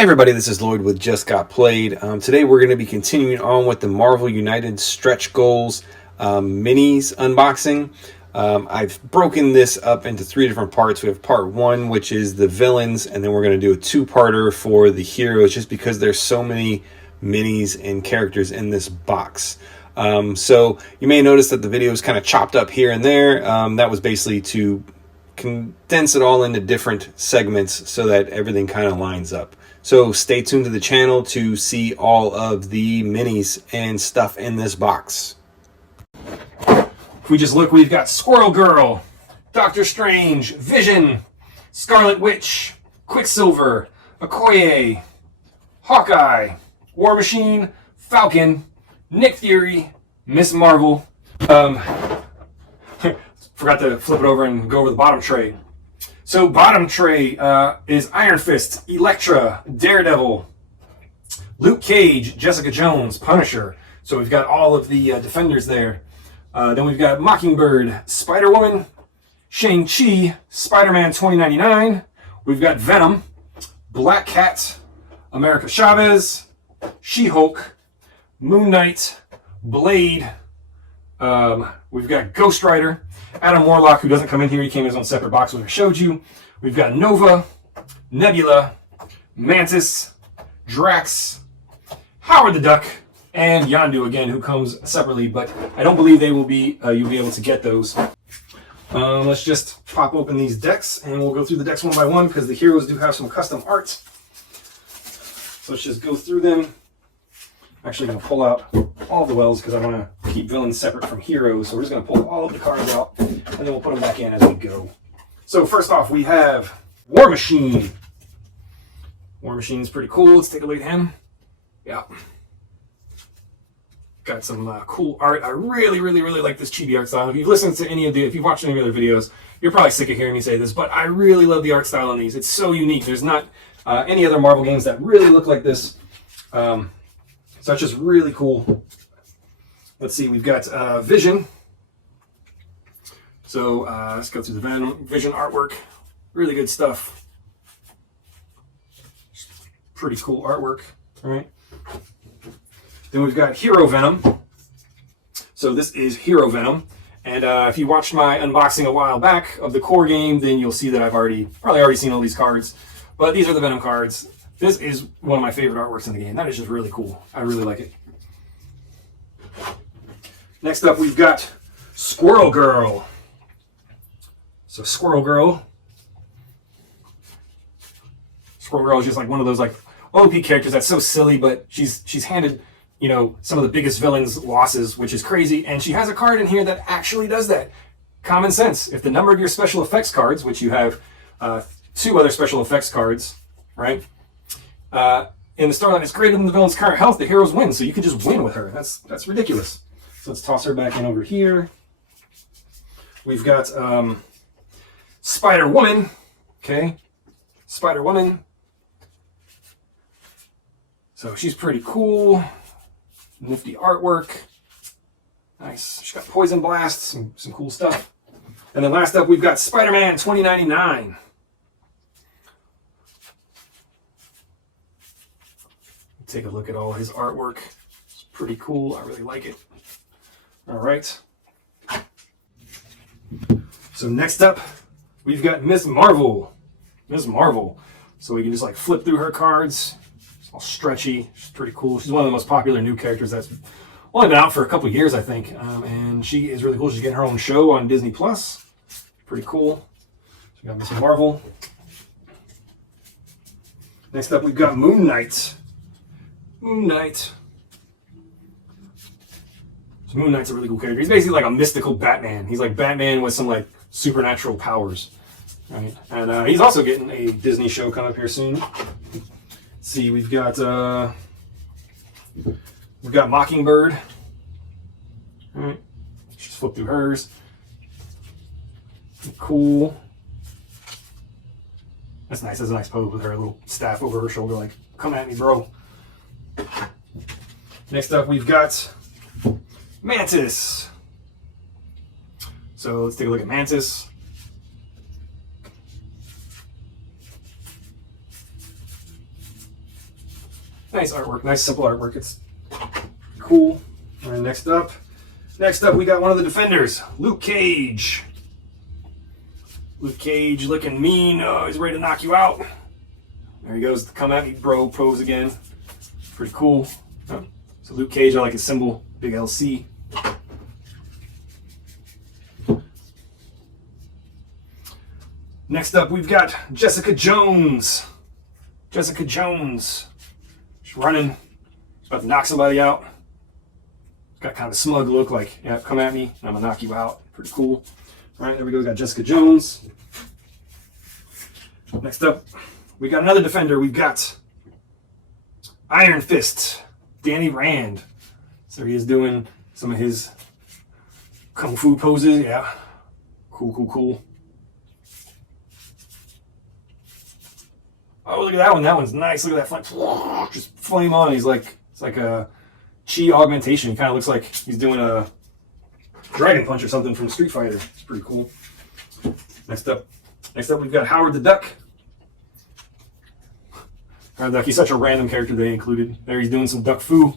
Hey everybody, this is Lloyd with Just Got Played. Today we're going to be continuing on with the Marvel United Stretch Goals minis unboxing. I've broken this up into 3 different parts. We have part 1, which is the villains, and then we're going to do a 2-parter for the heroes, just because there's so many minis and characters in this box. So you may notice that the video is kind of chopped up here and there. That was basically to condense it all into different segments so that everything kind of lines up. So stay tuned to the channel to see all of the minis and stuff in this box. If we just look, we've got Squirrel Girl, Doctor Strange, Vision, Scarlet Witch, Quicksilver, Okoye, Hawkeye, War Machine, Falcon, Nick Fury, Miss Marvel. Forgot to flip it over and go over the bottom tray. So bottom tray is Iron Fist, Elektra, Daredevil, Luke Cage, Jessica Jones, Punisher. So we've got all of the Defenders there. Then we've got Mockingbird, Spider-Woman, Shang-Chi, Spider-Man 2099. We've got Venom, Black Cat, America Chavez, She-Hulk, Moon Knight, Blade. We've got Ghost Rider, Adam Warlock, who doesn't come in here. He came in his own separate box when I showed you. We've got Nova, Nebula, Mantis, Drax, Howard the Duck, and Yondu again, who comes separately, but I don't believe they will be. You'll be able to get those. Let's just pop open these decks, and we'll go through the decks one by one because the heroes do have some custom art. So let's just go through them. I'm actually going to pull out all the wells because I want to keep villains separate from heroes. So we're just going to pull all of the cards out, and then we'll put them back in as we go. So first off, we have War Machine. War Machine's pretty cool. Let's take a look at him. Yeah. Got some cool art. I really like this chibi art style. If you've listened to if you've watched any other videes, you're probably sick of hearing me say this, but I really love the art style on these. It's so unique. There's not any other Marvel games that really look like this. So that's just really cool. Let's see, we've got Vision. So let's go through the Vision artwork. Really good stuff. Pretty cool artwork. All right. Then we've got Hero Venom. So this is Hero Venom. And if you watched my unboxing a while back of the core game, then you'll see that I've probably already seen all these cards. But these are the Venom cards. This is one of my favorite artworks in the game. That is just really cool. I really like it. Next up, we've got Squirrel Girl. So Squirrel Girl. Squirrel Girl is just like one of those like OP characters that's so silly, but she's handed, you know, some of the biggest villains losses, which is crazy. And she has a card in here that actually does that. Common sense. If the number of your special effects cards, which you have 2 other special effects cards, right? In the storyline, it's greater than the villain's current health, the heroes win, so you can just win with her. That's ridiculous. So let's toss her back in over here. We've got Spider-Woman. Okay. Spider-Woman. So she's pretty cool. Nifty artwork. Nice. She's got Poison Blast, some cool stuff. And then last up, we've got Spider-Man 2099. Take a look at all his artwork. It's pretty cool. I really like it. All right. So next up, we've got Miss Marvel. Miss Marvel. So we can just like flip through her cards. It's all stretchy. She's pretty cool. She's one of the most popular new characters that's only been out for a couple of years, I think. And she is really cool. She's getting her own show on Disney Plus. Pretty cool. So we got Miss Marvel. Next up, we've got Moon Knight. Moon Knight. So Moon Knight's a really cool character. He's basically like a mystical Batman. He's like Batman with some like supernatural powers, right? And he's also getting a Disney show coming up here soon. Let's see, we've got Mockingbird. All right, just flip through hers. Cool. That's nice. That's a nice pose with her little staff over her shoulder, like, "Come at me, bro." Next up, we've got Mantis. So let's take a look at Mantis. Nice artwork, nice simple artwork. It's cool. All right, next up we got one of the Defenders, Luke Cage. Luke Cage looking mean. Oh, he's ready to knock you out. There he goes, the come at me bro pose again. Pretty cool. Oh, so Luke Cage, I like his symbol, big LC. Next up, we've got Jessica Jones. Jessica Jones. She's running. She's about to knock somebody out. Got kind of a smug look, like, yeah, come at me, and I'm going to knock you out. Pretty cool. All right, there we go. We got Jessica Jones. Next up, we got another Defender. We've got Iron Fist, Danny Rand. So he is doing some of his kung fu poses. Yeah. Cool, cool, cool. Oh, look at that one. That one's nice. Look at that flame. Just flame on. He's like, it's like a chi augmentation. He kind of looks like he's doing a dragon punch or something from Street Fighter. It's pretty cool. Next up we've got Howard the Duck. Howard the Duck, he's such a random character they included. There he's doing some duck fu.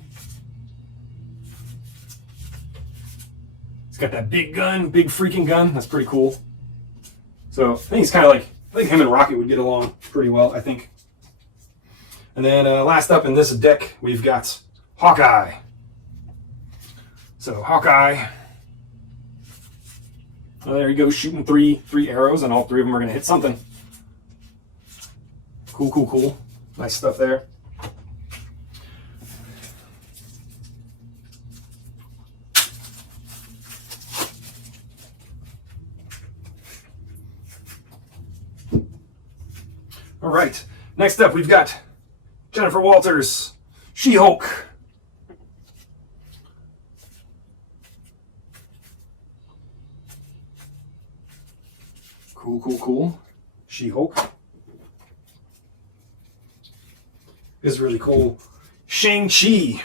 He's got that big gun, big freaking gun. That's pretty cool. So I think he's kind of like, I think him and Rocket would get along pretty well, I think. And then last up in this deck, we've got Hawkeye. So Hawkeye, there he goes, shooting three arrows, and all three of them are going to hit something. Cool, cool, cool. Nice stuff there. All right, next up we've got Jennifer Walters, She-Hulk. Cool, cool, cool. She-Hulk. This is really cool. Shang-Chi.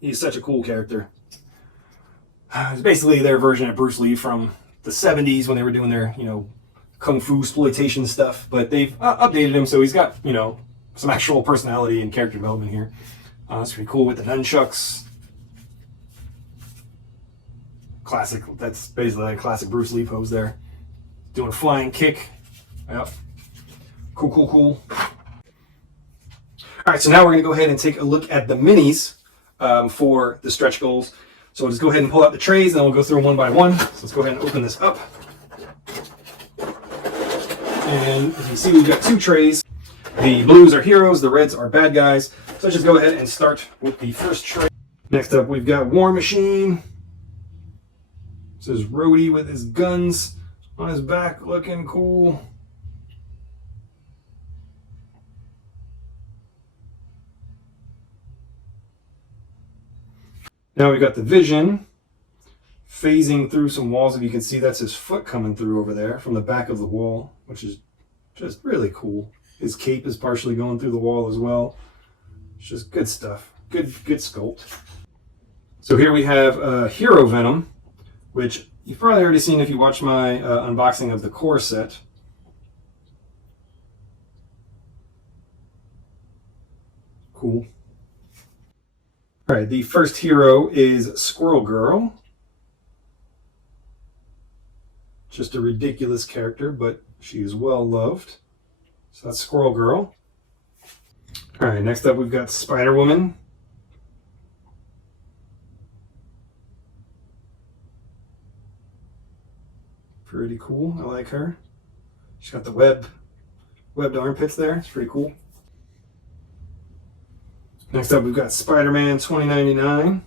He's such a cool character. It's basically their version of Bruce Lee from the 70s when they were doing their, kung fu exploitation stuff, but they've updated him, so he's got, some actual personality and character development here. It's pretty cool with the nunchucks. Classic, that's basically like a classic Bruce Lee pose there. Doing a flying kick. Yep. Cool, cool, cool. All right, so now we're going to go ahead and take a look at the minis for the stretch goals. So we'll just go ahead and pull out the trays, and then we'll go through them one by one. So let's go ahead and open this up. And as you can see, we've got two trays. The blues are heroes, the reds are bad guys. So let's just go ahead and start with the first tray. Next up, we've got War Machine. This is Rhodey with his guns on his back, looking cool. Now we've got the Vision phasing through some walls. If you can see, that's his foot coming through over there from the back of the wall, which is just really cool. His cape is partially going through the wall as well. It's just good stuff. Good sculpt. So here we have Hero Venom, which you've probably already seen if you watched my unboxing of the core set. Cool. All right, the first hero is Squirrel Girl. Just a ridiculous character, but she is well loved. So that's Squirrel Girl. All right, next up we've got Spider-Woman. Pretty cool, I like her. She's got the webbed armpits there, it's pretty cool. Next up we've got Spider-Man 2099.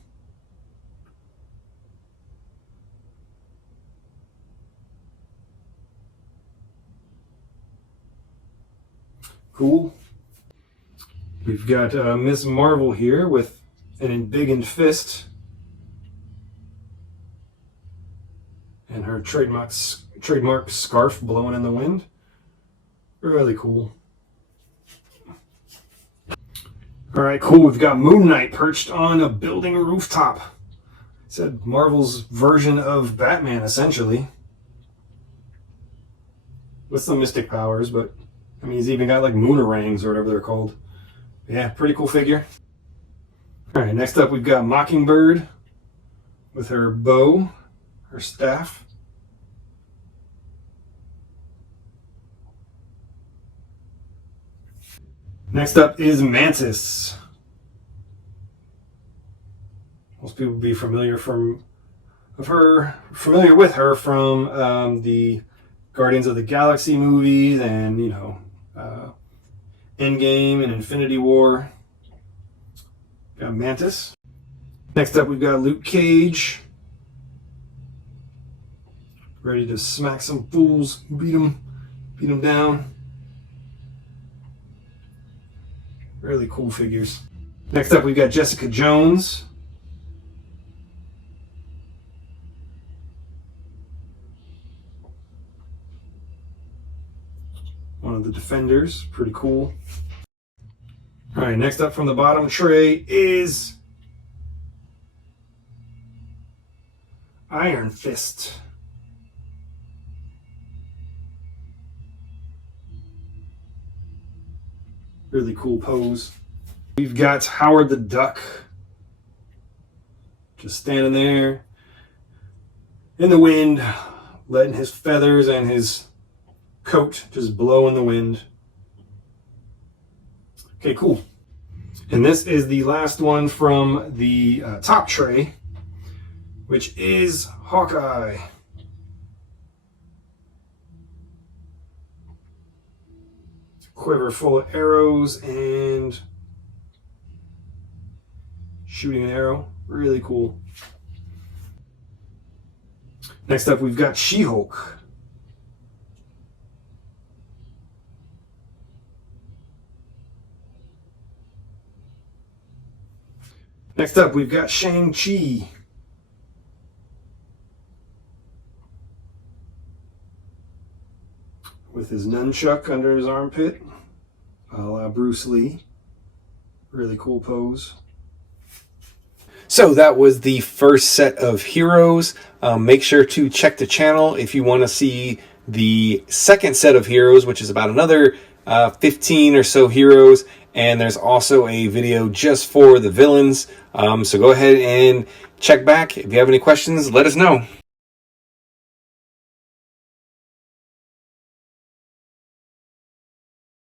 Cool. We've got Miss Marvel here with an embiggened fist and her trademark scarf blowing in the wind. Really cool. All right, cool. We've got Moon Knight perched on a building rooftop. It's Marvel's version of Batman, essentially, with some mystic powers, but I mean, he's even got like moonarangs or whatever they're called. Yeah, pretty cool figure. All right, next up we've got Mockingbird with her bow, her staff. Next up is Mantis. Most people will be familiar with her from the Guardians of the Galaxy movies, and Endgame and Infinity War. Got Mantis. Next up, we've got Luke Cage, ready to smack some fools, beat them down. Really cool figures. Next up, we've got Jessica Jones. One of the Defenders, pretty cool. All right, next up from the bottom tray is Iron Fist. Really cool pose. We've got Howard the Duck, just standing there in the wind, letting his feathers and his coat just blow in the wind. Okay, cool. And this is the last one from the top tray, which is Hawkeye. Quiver full of arrows and shooting an arrow. Really cool. Next up, we've got She-Hulk. Next up, we've got Shang-Chi. With his nunchuck under his armpit, a la Bruce Lee. Really cool pose. So that was the first set of heroes. Make sure to check the channel if you want to see the second set of heroes, which is about another 15 or so heroes. And there's also a video just for the villains. So go ahead and check back. If you have any questions, let us know.